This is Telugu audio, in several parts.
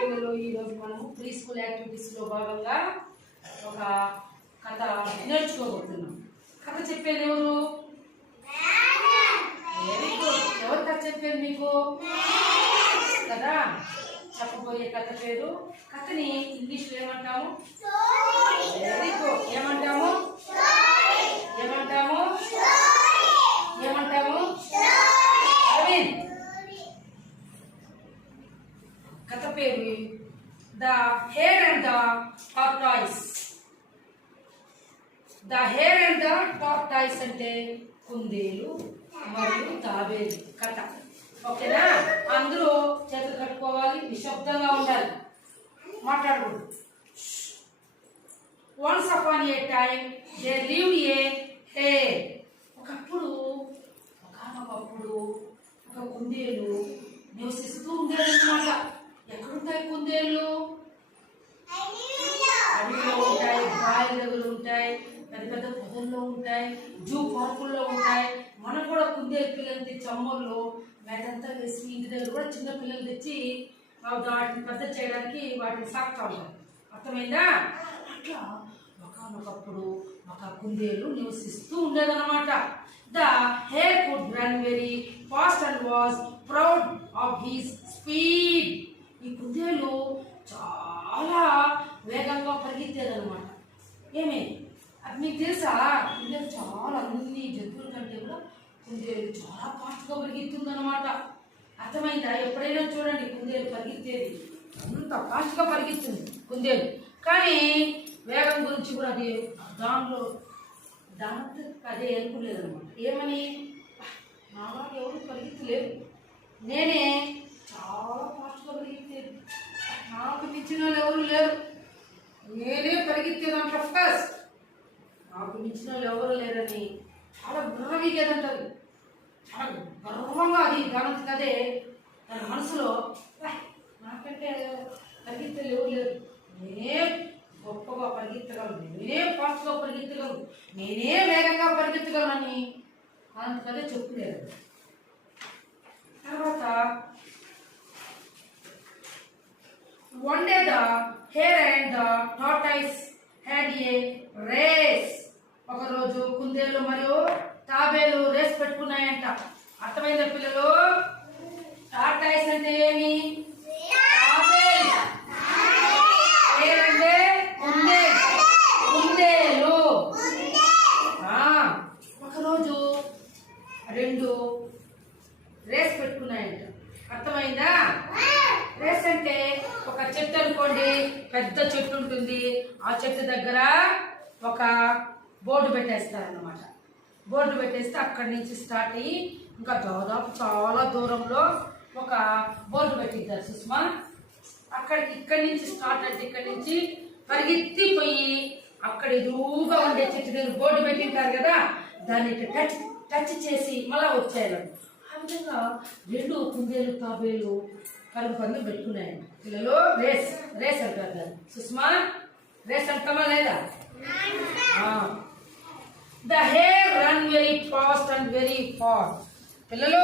పిల్లలు ఈరోజు మనము ప్రీ స్కూల్ యాక్టివిటీస్లో భాగంగా ఒక కథ నేర్చుకోబోతున్నాం. కథ చెప్పేది ఎవరు? ఎవరు కథ చెప్పేది మీకు? కదా? చెప్పబోయే కథ పేరు కథని ఇంగ్లీష్లో ఏమంటాము? వెరీ గుడ్ ఏమంటాము? ఏమంటాము ఏమంటాము? కథ పేరు the hare and the tortoise the hare and the tortoise అంటే కుందేలు మరియు తాబేలు. కథ. ఓకేనా అందరూ చేతులు కట్టుకోవాలి నిశ్శబ్దంగా ఉండాలి. మాట్లాడకూడదు. Once upon a time they live a hare ఒకప్పుడు ఒకనొకప్పుడు ఒక కుందేలు నివసిస్తూ ఉండేదన్నమాట. ఎక్కడుంటాయి కుందేళ్ళు? అడవిలో. ఉంటాయి బావి దగ్గర ఉంటాయి పెద్ద పెద్ద పొదల్లో ఉంటాయి జూ పార్కుల్లో ఉంటాయి. మనం కూడా కుందేలు పిల్లలు తెచ్చి అమ్మోళ్ళు మేతంతా వేసి ఇంటి దగ్గర కూడా చిన్న పిల్లలు తెచ్చి వాటిని పెద్ద చేయడానికి వాటిని సాగుతా ఉంటారు అర్థమైందా? అట్లా ఒకనొకప్పుడు ఒక కుందేలు నివసిస్తూ ఉండేదన్నమాట. The hare could run very fast and was proud of his speed. ఈ కుందేలు చాలా వేగంగా పరిగెత్తేదనమాట ఏమే? అది మీకు తెలుసా? కుందేలు చాలా అన్ని జంతువుల కంటే కూడా కుందేలు చాలా ఫాస్ట్గా పరిగెత్తుందనమాట అర్థమైందా? ఎప్పుడైనా చూడండి కుందేలు పరిగెత్తేది. అంత ఫాస్ట్గా పరిగెత్తుంది కుందేలు కానీ వేగం గురించి కూడా అది దానిలో దాంతో అదే అనుకోలేదు అనమాట ఏమని నాలా ఎవరు పరిగెత్తలేరు నేనే చాలా నాకు మించిన వాళ్ళు ఎవరు లేరు. నేనే పరిగెత్తేదంట ఫస్ట్. నాకు మించిన వాళ్ళు ఎవరు లేరని చాలా గుర్రవిగేదంటది చాలా గర్వంగా అది దానికి కదే తన మనసులో నాకంటే పరిగెత్తలు ఎవరు లేరు. నేనే గొప్పగా పరిగెత్తగలను. నేనే ఫాస్ట్గా పరిగెత్తగలను. నేనే వేగంగా పరిగెత్తగలనని కదే చెప్పులేదు. తర్వాత One day the hare and the tortoise had a race. ఒకరోజు కుందేలు మరియు తాబేలు రేస్ పెట్టుకున్నాయంట. అర్థమైందా పిల్లలు? టార్టాయిస్ అంటే ఏమి తాబేలు హేర్ అంటే కుందేలు కుందేలు ఆ, ఒకరోజు రెండు రేస్ పెట్టుకున్నాయంట అర్థమైందా రేస్ అంటే ఒక చెట్టు అనుకోండి పెద్ద చెట్టు ఉంటుంది. ఆ చెట్టు దగ్గర ఒక బోర్డు పెట్టేస్తారనమాట బోర్డు పెట్టేస్తే అక్కడి నుంచి స్టార్ట్ అయ్యి ఇంకా దాదాపు చాలా దూరంలో ఒక బోర్డు పెట్టిద్దారు సుష్మా. అక్కడికి ఇక్కడి నుంచి స్టార్ట్ అంటే ఇక్కడి నుంచి పరిగెత్తిపోయి అక్కడ ఎదురుగా ఉండే చెట్టు దగ్గర బోర్డు పెట్టింటారు కదా దాన్ని టచ్ టచ్ చేసి మళ్ళా వచ్చాయను ఆ విధంగా రెండు కుందేలు తాబేలు కలుపు పందులు పెట్టుకున్నాయండి. పిల్లలు రేస్ రేస్ అంటారు దాన్ని సుష్మా రేస్ అంటామా లేదా? The hare run very fast and very fast పిల్లలు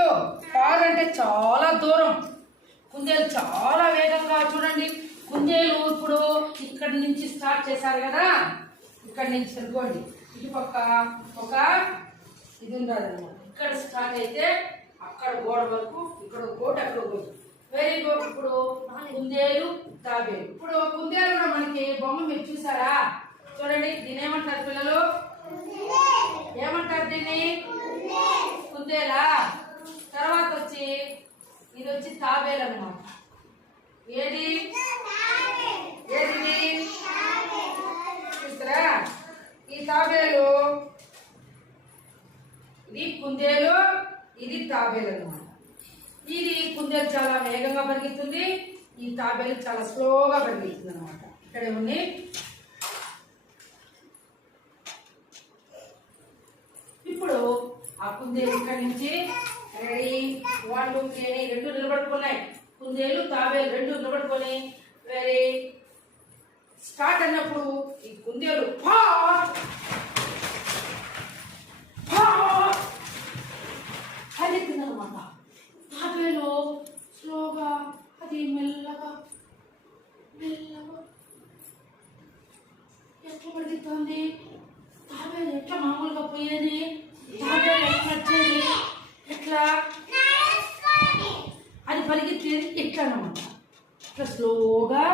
ఫార్ అంటే చాలా దూరం. కుందేలు చాలా వేగంగా చూడండి. కుందేలు ఇప్పుడు ఇక్కడి నుంచి స్టార్ట్ చేశారు కదా. ఇక్కడి నుంచి అనుకోండి. ఇటు పక్క ఒక ఇది ఉండాలి ఇక్కడ స్టార్ట్ అయితే అక్కడ గోడ వరకు ఇక్కడ గోడ అక్కడ గోడ వెరీ గుడ్. ఇప్పుడు కుందేలు తాబేలు. ఇప్పుడు కుందేలు మనకి బొమ్మ మీరు చూసారా? చూడండి దీని ఏమంటారు పిల్లలు? ఏమంటారు దీన్ని? కుందేలా? తర్వాత వచ్చి ఇది వచ్చి తాబేలు అన్నమాట. ఏది? ఏది? చూస్తారా ఈ తాబేలు ఇది కుందేలు ఇది తాబేలు అన్నమాట. ఇది కుందేలు చాలా వేగంగా పరిగెత్తుంది. ఈ తాబేలు చాలా స్లోగా పరిగెత్తుంది అనమాట ఇక్కడ ఉంది. ఇప్పుడు ఆ కుందేలు ఇక్కడ నుంచి రెడీ. వాళ్ళు రెండు నిలబడుకున్నాయి. కుందేలు తాబేలు రెండు నిలబడుకొని వెరీ స్టార్ట్ అన్నప్పుడు ఈ కుందేలు స్లో స్లోగా అది మెల్లగా మెల్లగా. ఎట్లా పడుతుంది తాబేది ఎట్లా మామూలుగా పోయేది? తాబేది ఎట్లా వచ్చేది? ఎట్లా? అది పరిగెత్తేది ఎట్లా అనమాట ఇట్లా స్లోగా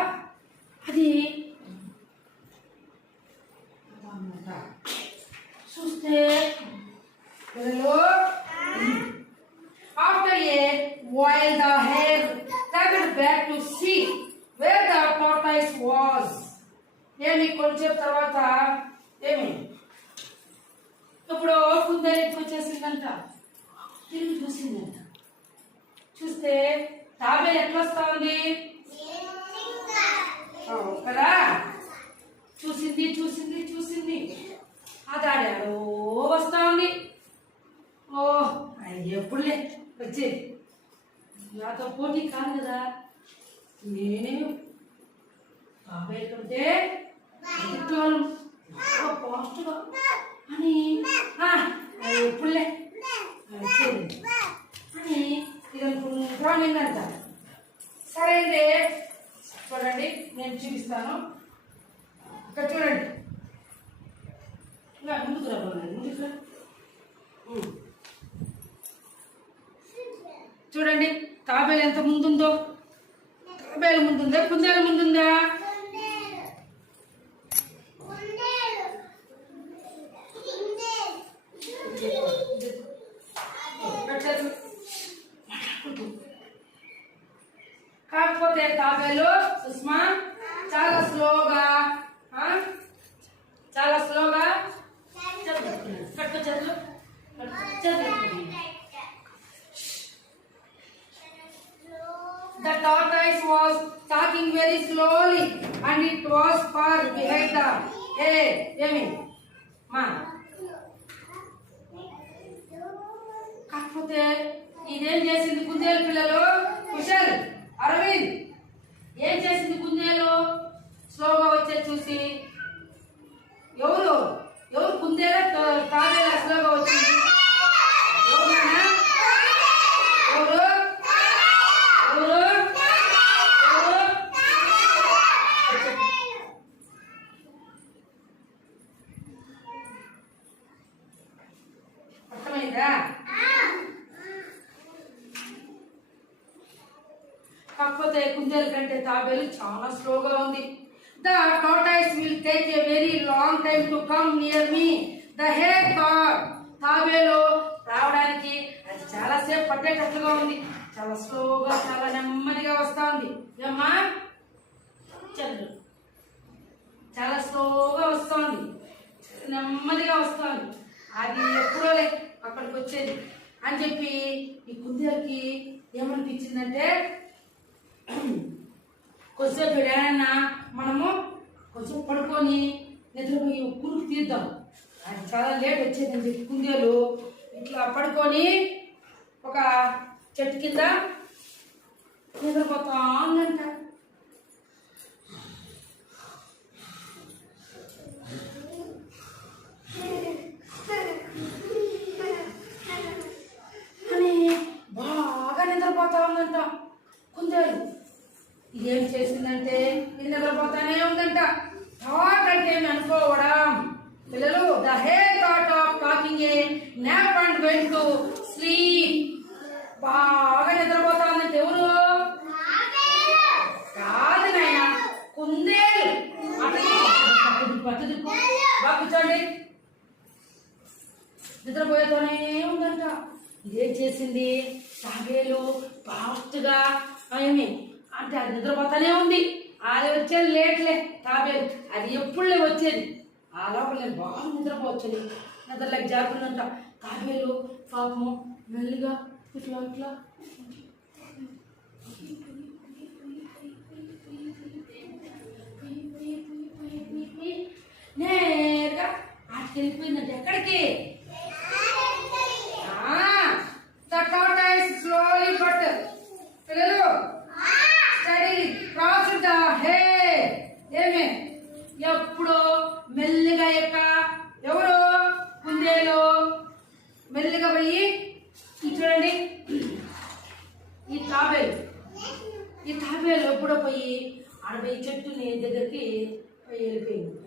పోటీ కాదు కదా. నేనే బాబాయ్ కంటే ఎదుటోళ్ళు బాగా అని ఎప్పుడులే? అని ఇది అనుకుంటా నిన్నంట సరే అండి చూడండి నేను చూపిస్తాను. ఇక్కడ చూడండి. ఇంకా ముందుకు రాబోనండి ముందుకు రా ఉమ్. చూడండి తాబేలు ముందు? ముందుందో తాబేలు ముందుందా? కుందేలు ముందుందా? పెట్టదు. కాకపోతే తాబేలు సుష్మా చాలా స్లోగా చాలా స్లోగా. కట్టుకో చేతులు కట్టుకో చేతులు The tortoise was talking very slowly and it was far behind the hey ఏమి మా కాకపోతే ఇదేం చేసింది కుందేలు పిల్లలు? కుశల్ అరవింద్. ఏం చేసింది కుందేలు స్లోగా వచ్చే చూసి. ఎవరు? ఎవరు కుందేలా తాగేలా స్లోగా వచ్చింది ఎవరు నాన్న? ఎవరు ఎవరు ఎవరు అర్థమైందా కాకపోతే కుందేలు కంటే తాబేలు చాలా స్లోగా ఉంది the tortoise will take a very long time to come near me the hare thought తాబేలు రావడానికి కాసేపు పట్టేటట్లుగా ఉంది. చాలా స్లోగా చాలా నెమ్మదిగా వస్తా ఉంది ఏమ్మా? చంద్రు. చాలా స్లోగా వస్తోంది. నెమ్మదిగా వస్తుంది. అది ఎప్పుడోలే అక్కడికి వచ్చేది. అని చెప్పి ఈ కుందేలకి ఏమనిపించిందంటే కొద్దిసేపు ఏడైనా మనము కొంచెం పడుకొని నిద్రపోయి కురుకు తీద్దాం. అది చాలా లేట్ వచ్చేదని చెప్పి కుందేలు ఇట్లా పడుకొని ఒక చెట్టు కింద నిద్రపోతా ఉందంట. అని బాగా నిద్రపోతా ఉందంట. కుందేలు ఇదేం చేసిందంటే ఇది నిద్రపోతానే ఉందంట. థాట్ అంటే ఏమి అనుకోవడం పిల్లలు the hare thought of taking a nap and went to sleep. బాగా నిద్రపోతా ఉందంటే ఎవరు కాదు నాయన కుందేలు. అటు బాగా కూర్చోండి. నిద్రపోయేతోనే ఉందంట. ఇదేం చేసింది? తాబేలు ఫాస్ట్గా ఏమి అంటే అది నిద్రపోతానే ఉంది. అది వచ్చేది లేట్లే తాబేలు అది ఎప్పుడులే వచ్చేది. ఆ లోపల నేను బాగా నిద్రపోవచ్చని. జాగ్రత్త అంట తాబేలు పాపము మెల్లిగా ఇట్లా ఇట్లా నేరుగా అటు వెళ్ళిపోయిందంటే ఎక్కడికి ద టాటాయిస్ స్లోలీ బట్ పిల్లలు స్టడీ క్రాస్ ద హే ఏమే ఎప్పుడు మెల్లిగా ఎక్క ఎవరు కుందేలు మెల్లిగా పోయి ఇది చూడండి ఈ తాబేలు ఈ తాబేలు ఎప్పుడో పోయి ఆడపోయి చెట్టుని దగ్గరికి పోయి వెళ్ళిపోయింది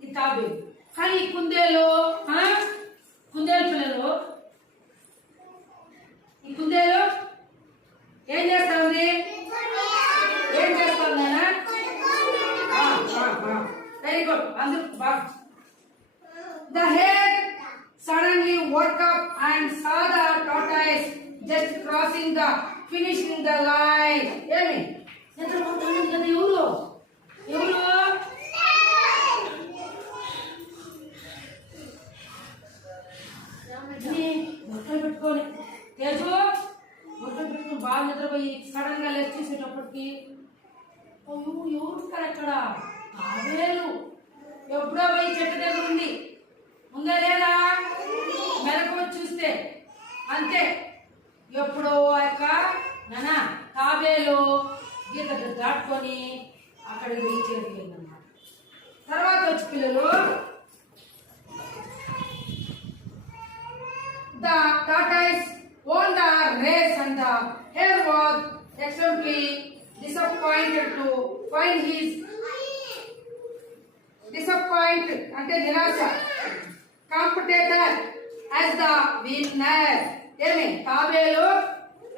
ఈ తాబేలు కానీ ఈ కుందేలు ఆ? కుందేలు పిల్లలు ఈ కుందేలు ఏం చేస్తా ఉంది ఏం చేస్తా ఉందేనా వెరీ గుడ్ అందరూ బాగా The head suddenly woke up and saw the tortoise just crossing the finishing the line. ఏమి నిద్రపోతుంది కదా ఎవరు ఎవరు బాగా నిద్రపోయి సడన్గా ఎవరు ఉంటారు అక్కడ? తాబేలు ఎప్పుడో పోయి చెట్టు దగ్గర ఉంది ఉందా లేదా? మెలకు వచ్చి చూస్తే. అంతే. ఎప్పుడో ఆ యొక్క నాన్న తాబేలు గీత దాటుకొని అక్కడికి పోయి చేరుకెళ్ళిందన్నమాట తర్వాత వచ్చి పిల్లలు The tortoise won the race and the hare was extremely disappointed to find his disappoint అంటే నిరాశ. కాంపిటేటర్ యాజ్ ద విన్నర్ ఏమి తాబేలు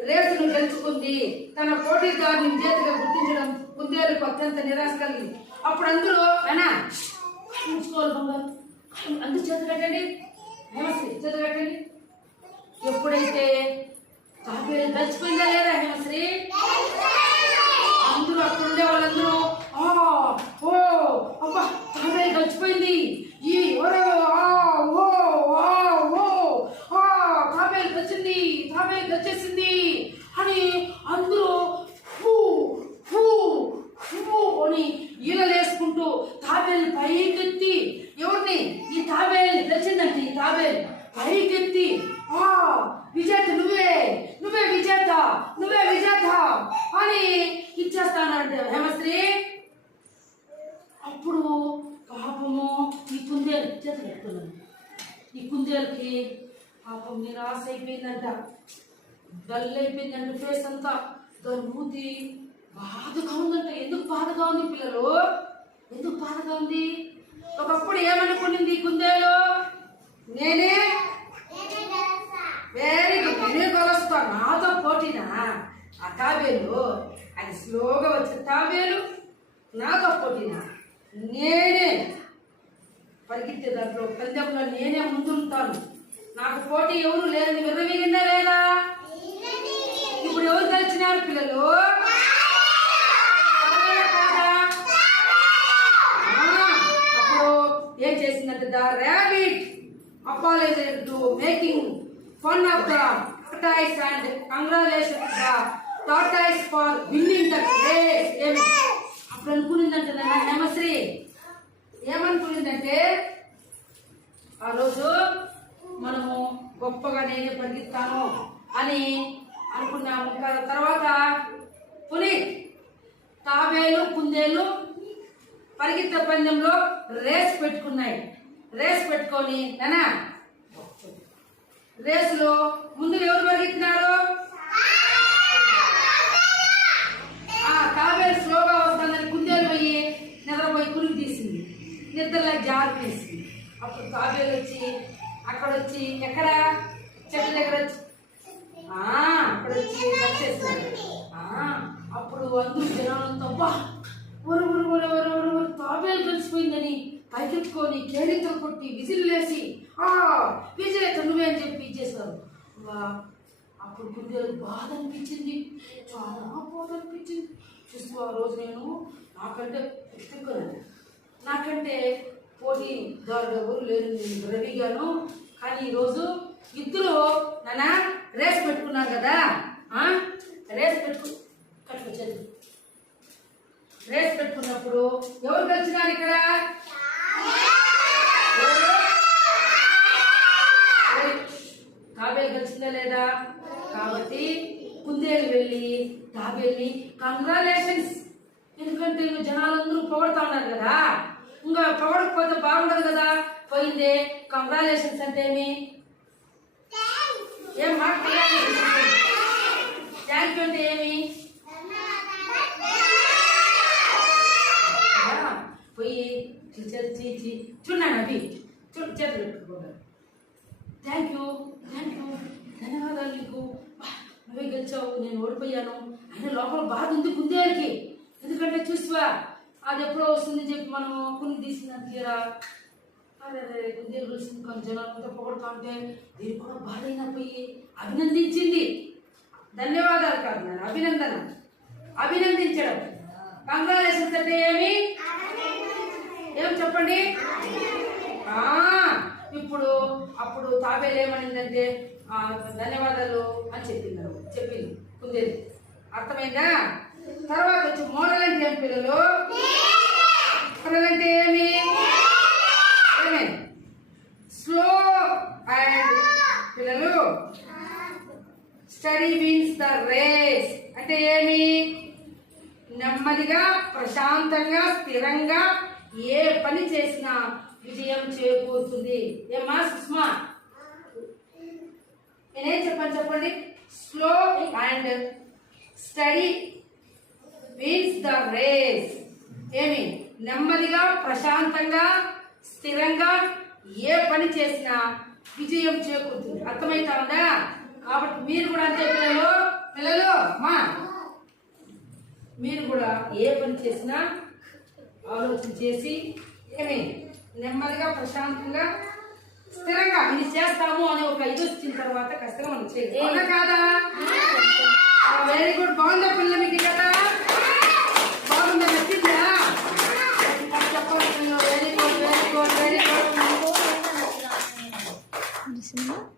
రేసును గెలుచుకుంది. తన పోటీదారుని విజేతగా గుర్తించడం కుందేలకు అత్యంత నిరాశ కలిగింది. అప్పుడు అందులో అనా ఉంచుకోవాలి బంగారు. అందరు చేత కట్టండి. హేమశ్రీ చేత కట్టండి. ఎప్పుడైతే గడిచిపోయిందా లేదా హేమశ్రీ? అందరూ అక్కడ ఉండే వాళ్ళందరూ ఆ ఓ అబ్బా తాబేలు గడిచిపోయింది ఈ ఒరే ఆ ఓ ఆ ఓ ఆ తాబేలు గచ్చింది తాబేలు గచ్చేసింది అని అందరూ ఫూ ఫూ ఫూ అని ఈలలేసుకుంటూ తాబేలు పైకెత్తి ఎవరిని? ఈ తాబేలు గచ్చిందంటే ఈ తాబేలు పైకెత్తి ఆ విజేత నువ్వే నువ్వే విజేత నువ్వే విజేత అని ఇచ్చేస్తానంటే హేమశ్రీ అప్పుడు పాపము ఈ కుందేలు చేత పెట్టుకున్నాను ఈ కుందేలుకి పాపం నిరాశ అయిపోయిందంట డల్ అయిపోయిందంట ఫేస్ అంతా దాని బాధగా ఉందంట. ఎందుకు బాధగా ఉంది పిల్లలు? ఎందుకు బాధగా ఉంది? ఒకప్పుడు ఏమనుకునింది కుందేలు? నేనే? వెరీ గుడ్ నేనే కొలుస్తా. నాతో పోటీనా? ఆ తాబేలు? అది స్లోగా వచ్చిన తాబేలు? నాతో పోటీనా? నేనే. పరిగెత్తే దాంట్లో పందెంలో నేనే ముందుంటాను. నాకు పోటీ ఎవరు లేదని విర్రవీగిందా లేదా ఇప్పుడు ఎవరు గెలిచినారు పిల్లలు? అప్పుడు ఏం చేసిందంటే the rabbit apologize to making fun of the tortoise and congratulation the tortoise for winning the race. ఏమి? అప్పుడు అనుకునిందంటే నా హేమశ్రీ. ఏమనుకునిందంటే ఆ రోజు మనము గొప్పగా నేనే పరిగెత్తాను అని అనుకున్నాము. కదా తర్వాత పులి తాబేలు కుందేలు పరిగెత్త పందెంలో రేస్ పెట్టుకున్నాయి. రేస్ పెట్టుకొని నానా రేసులో ముందు ఎవరు పరిగెత్తినారు? ఆ తాబేలు స్లోగా వస్తుందని కుందేలు పోయి నిద్రపోయి కురికి తీసింది. నిద్రలో జారు వేసింది అప్పుడు తాబేలు వచ్చి అక్కడ వచ్చి ఎక్కడ చెట్టు దగ్గర వచ్చి అక్కడ వచ్చి అప్పుడు అందరూ జనాలంతా బా ఒరు ఒరు ఒరు ఒరు ఒరు ఒరు తాబేలు కలిసిపోయిందని పైకెత్తుకొని కేరింతలు కొట్టి విజిల్ వేసి ఆ విజయత నువ్వే అని చెప్పి ఇచ్చేసారు వా, అప్పుడు కుందేలు బాధ అనిపించింది. చాలా బాధ అనిపించింది. చూస్తూ ఆ రోజు నేను నాకంటే ఎత్తుకున్నాను నాకంటే పోటీ ద్వారా ఎవరు లేరు రవి రవిగాను కానీ ఈరోజు ఇద్దరు నాన్న రేస్ పెట్టుకున్నారు కదా? రేస్ పెట్టుకు కట్టుకొచ్చేది రేస్ పెట్టుకున్నప్పుడు ఎవరు గెలిచినారు ఇక్కడ? ఎవరు? తాబేలు గెలిచిందా లేదా? కాబట్టి కుందేలు వెళ్ళి తాబేల్ని కంగ్రాలేషన్స్ ఎందుకంటే జనాలందరూ పొగడతా ఉన్నారు కదా ఇంకా పొగడకపోతే బాగుండదు కదా పోయిందే కంగ్రాలేషన్స్ అంటే ఏమి ఏం థ్యాంక్ యూ అంటే ఏమి? పోయి టీచర్ చీచి చూడండి అవి. చూడు చేతులు పెట్టుకోండి. థ్యాంక్ యూ థ్యాంక్ యూ ధన్యవాదాలు నీకు. నువ్వే గెలిచావు నేను ఓడిపోయాను. అయినా లోపల బాధ ఉంది కుందేలకి ఎందుకంటే చూసివా అది ఎప్పుడో వస్తుంది చెప్పి మనం కొన్ని తీసిన తీరా అదే అదే కుందేలు జనాలంతా కూడా పోయి అభినందించింది. ధన్యవాదాలు కాదు నాన్న అభినందన? అభినందించడం. కంగ్రాచులేషన్స్ అంటే ఏమి? ఏం చెప్పండి? ఇప్పుడు అప్పుడు తాబేలు ఏమనిందంటే ధన్యవాదాలు అని చెప్పింది. చెప్పింది కుందేది అర్థమైందా? తర్వాత వచ్చి మోడల్ అంటే ఏం పిల్లలు? ఏమి ఏమి? స్లో అండ్ పిల్లలు స్టడీ మీన్స్ ద రేస్. అంటే ఏమి? నెమ్మదిగా ప్రశాంతంగా స్థిరంగా ఏ పని చేసినా విజయం చేకూరుతుంది. ఏమా సుష్మా? నేనేం చెప్పండి చెప్పండి? Slow and steady means the race. ఏమి? నెమ్మదిగా ప్రశాంతంగా స్థిరంగా ఏ పని చేసినా విజయం చేకూరుతుంది. అర్థమైతా ఉందా కాబట్టి మీరు కూడా అంతే పిల్లలు పిల్లలు మా మీరు కూడా ఏ పని చేసినా ఆలోచన చేసి ఏమి? నెమ్మదిగా ప్రశాంతంగా స్థిరంగా ఇది చేస్తాము అనే ఒక ఇది వచ్చిన తర్వాత ఖచ్చితంగా మనం చేయాలి కాదా? Very good 하겠습니다.